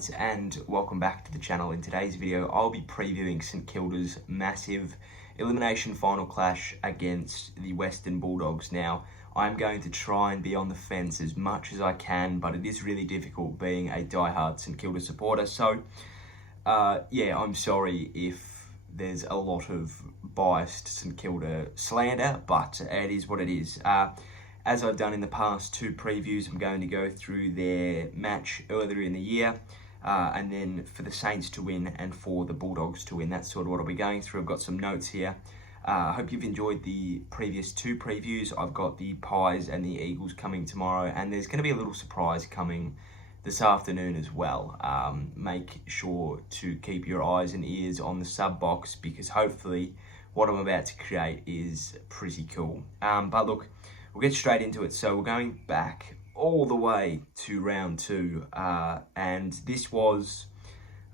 guys, and welcome back to the channel. In today's video I'll be previewing St Kilda's massive elimination final clash against the Western Bulldogs. Now I'm going to try and be on the fence as much as I can, but it is really difficult being a diehard St Kilda supporter, so yeah, I'm sorry if there's a lot of biased St Kilda slander, but it is what it is. As I've done in the past two previews, I'm going to go through their match earlier in the year, and then for the Saints to win and for the Bulldogs to win. That's sort of what I'll be going through. I've got some notes here. I hope you've enjoyed the previous two previews. I've got the Pies and the Eagles coming tomorrow, and there's going to be a little surprise coming this afternoon as well. Make sure to keep your eyes and ears on the sub box, because hopefully what I'm about to create is pretty cool. But look, we'll get straight into it. So we're going back all the way to round two, and this was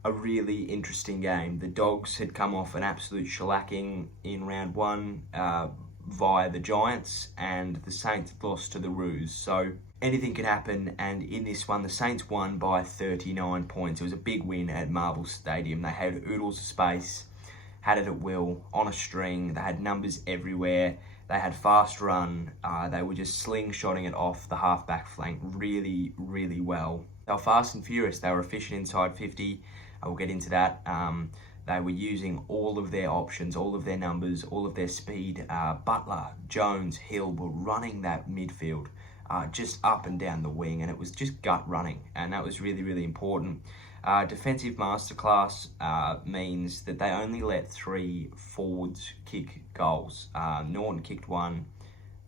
a really interesting game. The Dogs had come off an absolute shellacking in round one via the Giants, and the Saints lost to the Roos. So anything could happen, and in this one the Saints won by 39 points. It was a big win at Marvel Stadium. They had oodles of space, had it at will, on a string. They had numbers everywhere. They had fast run. They were just slingshotting it off the half-back flank really, really well. They were fast and furious. They were efficient inside 50. I will get into that. They were using all of their options, all of their numbers, all of their speed. Butler, Jones, Hill were running that midfield just up and down the wing, and it was just gut running, and that was really, really important. Defensive masterclass means that they only let 3 forwards kick goals. Norton kicked one,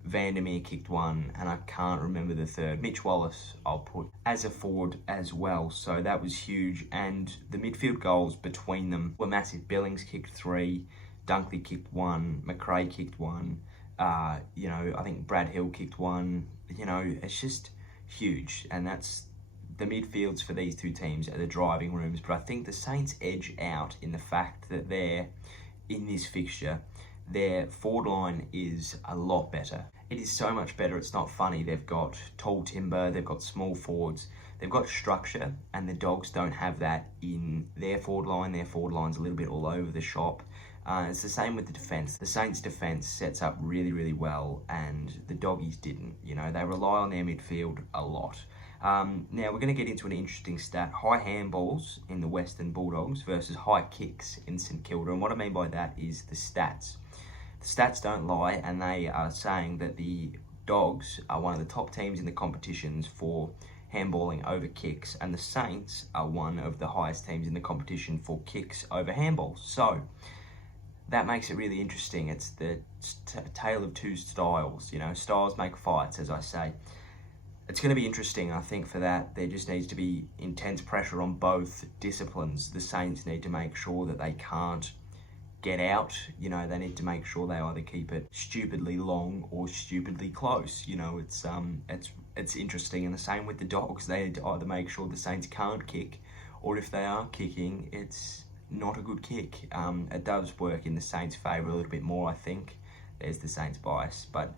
Vandermeer kicked one, and I can't remember the third. Mitch Wallace I'll put as a forward as well, so that was huge. And the midfield goals between them were massive. Billings kicked 3, Dunkley kicked 1, McRae kicked 1, I think Brad Hill kicked 1. It's just huge, and that's the midfields for these two teams are the driving rooms. But I think the Saints edge out in the fact that they're in this fixture, their forward line is a lot better. It is so much better, it's not funny. They've got tall timber, they've got small forwards, they've got structure, and the Dogs don't have that in their forward line. Their forward line's a little bit all over the shop. It's the same with the defence. The Saints' defence sets up really, really well, and the Doggies didn't. They rely on their midfield a lot. Now we're going to get into an interesting stat: high handballs in the Western Bulldogs versus high kicks in St Kilda. And what I mean by that is the stats. The stats don't lie, and they are saying that the Dogs are one of the top teams in the competitions for handballing over kicks, and the Saints are one of the highest teams in the competition for kicks over handballs. So that makes it really interesting. It's the tale of two styles. Styles make fights, as I say. It's going to be interesting, I think, for that. There just needs to be intense pressure on both disciplines. The Saints need to make sure that they can't get out. They need to make sure they either keep it stupidly long or stupidly close. It's interesting. And the same with the Dogs. They need to either make sure the Saints can't kick, or if they are kicking, it's not a good kick. It does work in the Saints' favour a little bit more, I think. There's the Saints bias, but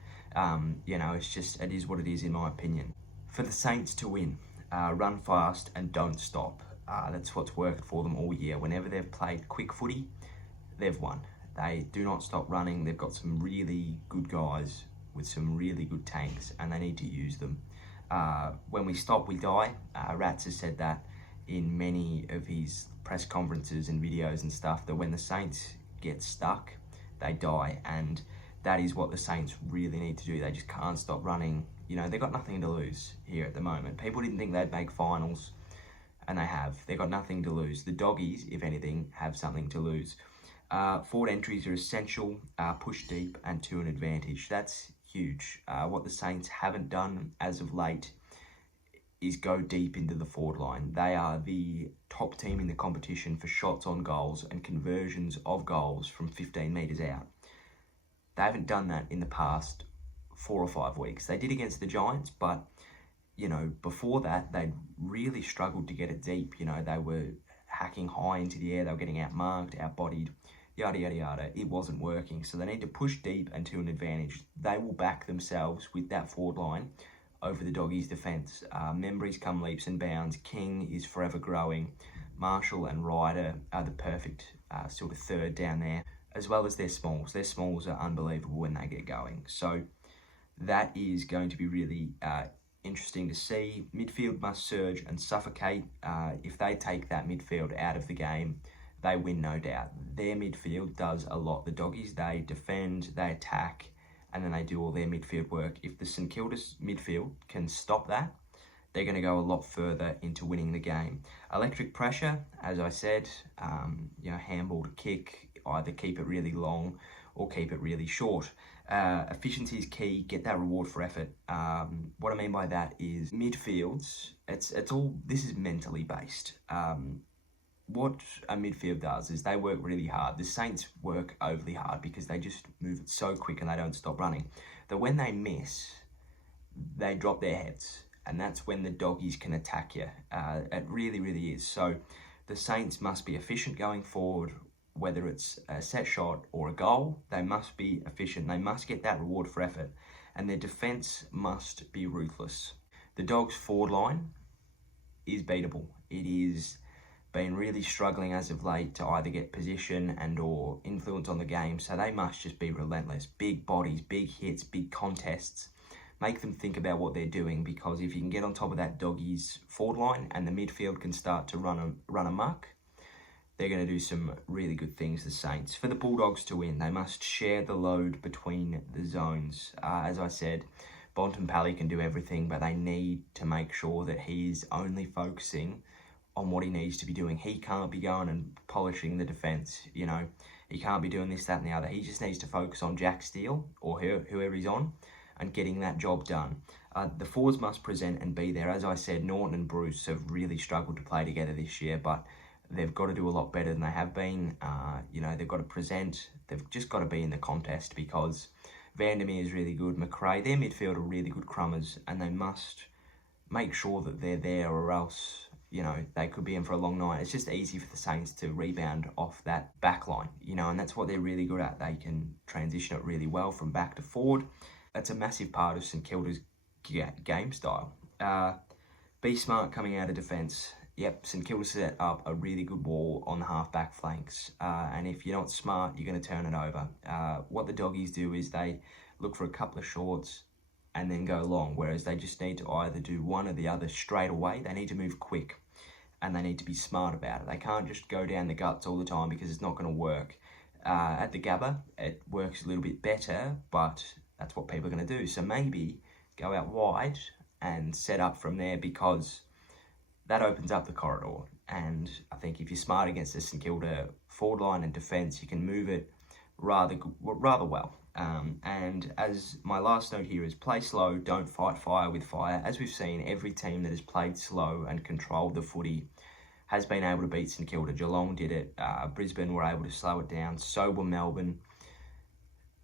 it is what it is in my opinion. For the Saints to win, run fast and don't stop. That's what's worked for them all year. Whenever they've played quick footy, they've won. They do not stop running. They've got some really good guys with some really good tanks, and they need to use them. When we stop, we die. Rats has said that in many of his press conferences and videos and stuff, that when the Saints get stuck, they die, and that is what the Saints really need to do. They just can't stop running. They've got nothing to lose here at the moment. People didn't think they'd make finals, and they have. They've got nothing to lose. The Doggies, if anything, have something to lose. Forward entries are essential, push deep and to an advantage. That's huge. What the Saints haven't done as of late is go deep into the forward line. They are the top team in the competition for shots on goals and conversions of goals from 15 metres out. They haven't done that in the past 4 or 5 weeks. They did against the Giants, but, before that, they'd really struggled to get it deep. They were hacking high into the air. They were getting outmarked, outbodied, yada, yada, yada. It wasn't working. So they need to push deep and to an advantage. They will back themselves with that forward line over the Doggies' defence. Membry's come leaps and bounds. King is forever growing. Marshall and Ryder are the perfect sort of third down there, as well as their smalls. Their smalls are unbelievable when they get going. So that is going to be really interesting to see. Midfield must surge and suffocate. If they take that midfield out of the game, they win, no doubt. Their midfield does a lot. The Doggies, they defend, they attack, and then they do all their midfield work. If the St Kilda's midfield can stop that, they're going to go a lot further into winning the game. Electric pressure, as I said, handball to kick, either keep it really long or keep it really short. Efficiency is key. Get that reward for effort. What I mean by that is midfields. It's all. This is mentally based. What a midfield does is they work really hard. The Saints work overly hard because they just move it so quick and they don't stop running. That when they miss, they drop their heads, and that's when the Doggies can attack you. It really, really is. So the Saints must be efficient going forward. Whether it's a set shot or a goal, they must be efficient. They must get that reward for effort, and their defence must be ruthless. The Dogs' forward line is beatable. It is been really struggling as of late to either get position and or influence on the game, so they must just be relentless. Big bodies, big hits, big contests. Make them think about what they're doing, because if you can get on top of that Doggies' forward line and the midfield can start to run amok, they're going to do some really good things, the Saints. For the Bulldogs to win, they must share the load between the zones. As I said, Bontempelli can do everything, but they need to make sure that he's only focusing on what he needs to be doing. He can't be going and polishing the defence, He can't be doing this, that and the other. He just needs to focus on Jack Steele or whoever he's on and getting that job done. The forwards must present and be there. As I said, Norton and Bruce have really struggled to play together this year, but they've got to do a lot better than they have been. They've got to present. They've just got to be in the contest, because Vandermeer is really good. McRae, their midfield are really good crummers, and they must make sure that they're there, or else, they could be in for a long night. It's just easy for the Saints to rebound off that back line, and that's what they're really good at. They can transition it really well from back to forward. That's a massive part of St Kilda's game style. Be smart coming out of defence. Yep, St Kilda set up a really good wall on the half-back flanks. And if you're not smart, you're going to turn it over. What the Doggies do is they look for a couple of shorts and then go long, whereas they just need to either do one or the other straight away. They need to move quick, and they need to be smart about it. They can't just go down the guts all the time, because it's not going to work. At the Gabba, it works a little bit better, but that's what people are going to do. So maybe go out wide and set up from there, because that opens up the corridor. And I think if you're smart against the St Kilda forward line and defence, you can move it rather well. And as my last note here is, play slow, don't fight fire with fire. As we've seen, every team that has played slow and controlled the footy has been able to beat St Kilda. Geelong did it. Brisbane were able to slow it down. So were Melbourne.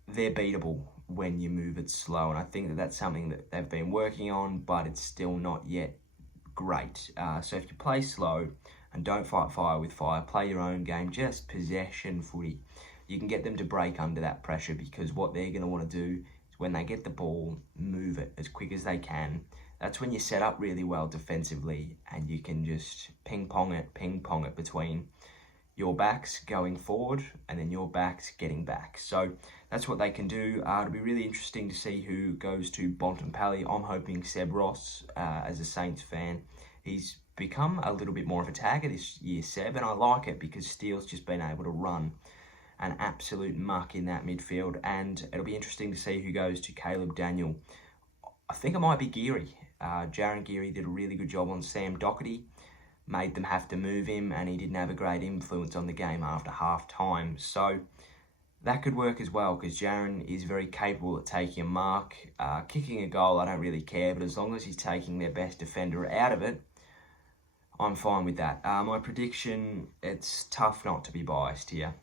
They're beatable when you move it slow, and I think that that's something that they've been working on, but it's still not yet great. So if you play slow and don't fight fire with fire, play your own game, just possession footy, you can get them to break under that pressure, because what they're going to want to do is, when they get the ball, move it as quick as they can. That's when you set up really well defensively, and you can just ping pong it between your backs going forward and then your backs getting back. So that's what they can do. It'll be really interesting to see who goes to Bontempelli. I'm hoping Seb Ross, as a Saints fan. He's become a little bit more of a tagger this year, Seb, and I like it, because Steele's just been able to run an absolute muck in that midfield, and it'll be interesting to see who goes to Caleb Daniel. I think it might be Geary. Jaron Geary did a really good job on Sam Doherty, made them have to move him, and he didn't have a great influence on the game after half-time. So that could work as well, because Jaron is very capable at taking a mark. Kicking a goal, I don't really care, but as long as he's taking their best defender out of it, I'm fine with that. My prediction, it's tough not to be biased here.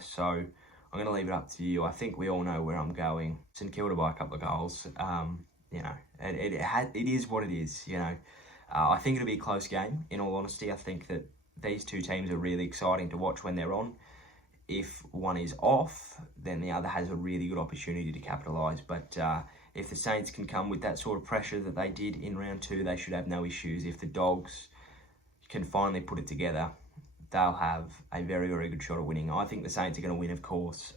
So I'm going to leave it up to you. I think we all know where I'm going. St Kilda by a couple of goals. It is what it is, I think it'll be a close game, in all honesty. I think that these two teams are really exciting to watch when they're on. If one is off, then the other has a really good opportunity to capitalise. But If the Saints can come with that sort of pressure that they did in round 2, they should have no issues. If the Dogs can finally put it together, they'll have a very, very good shot at winning. I think the Saints are going to win, of course.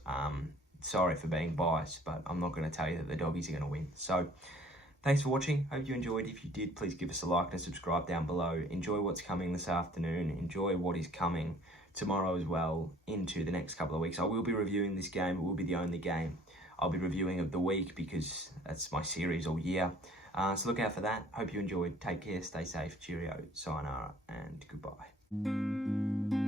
Sorry for being biased, but I'm not going to tell you that the Doggies are going to win. So, thanks for watching. Hope you enjoyed. If you did, please give us a like and a subscribe down below. Enjoy what's coming this afternoon. Enjoy what is coming tomorrow as well into the next couple of weeks. I will be reviewing this game. It will be the only game I'll be reviewing of the week because that's my series all year. So look out for that. Hope you enjoyed. Take care. Stay safe. Cheerio. Sayonara and goodbye.